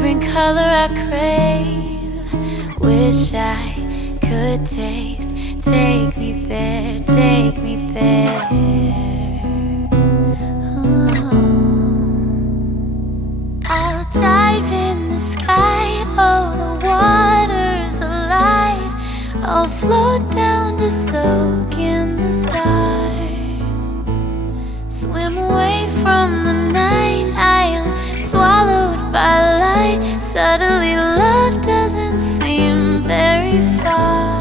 vibrant color I crave. Wish I could taste. Take me there, take me there. I'll dive in the sky, oh, the water's alive. I'll float down to soak in the stars. Swim away from the night, I am swallowed by light. Suddenly love doesn't seem very far.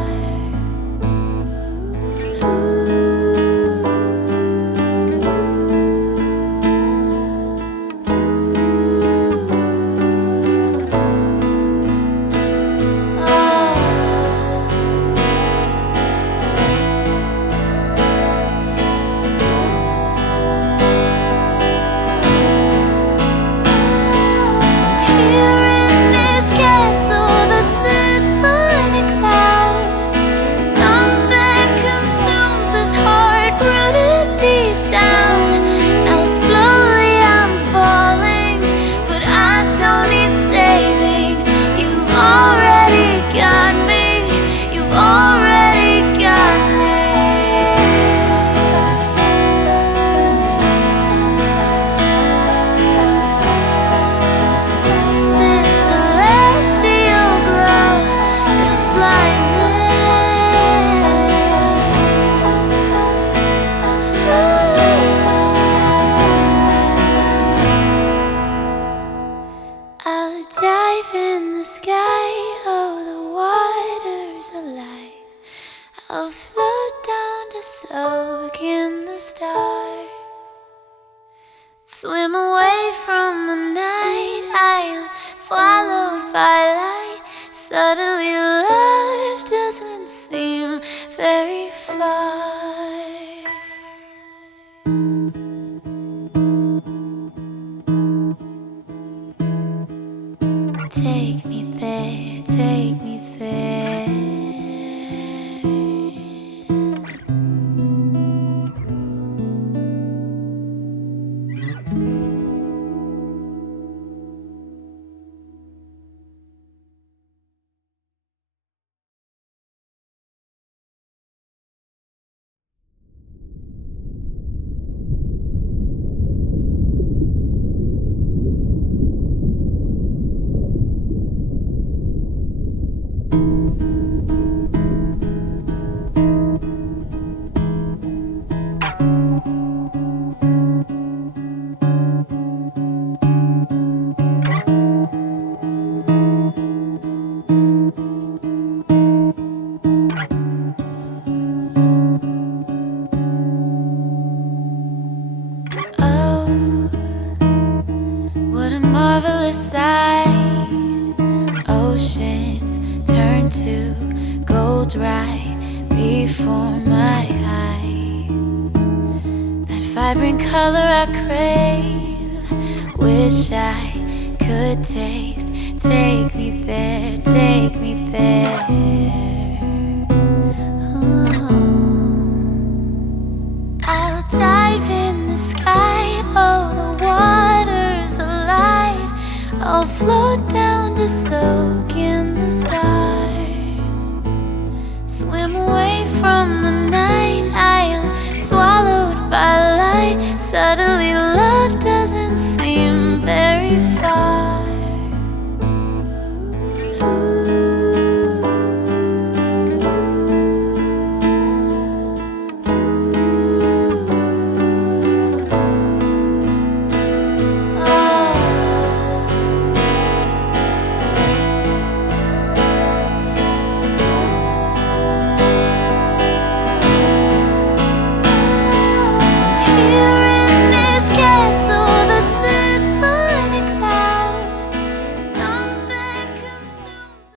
Dive in the sky, oh, the water's alive. I'll float down to soak in the stars. Swim away from the night, I am swallowed by light. Suddenly love doesn't seem very far. Take me there, take me there. Oceans turn to gold right before my eyes. That vibrant color I crave. Wish I could taste. Take me there, take me there.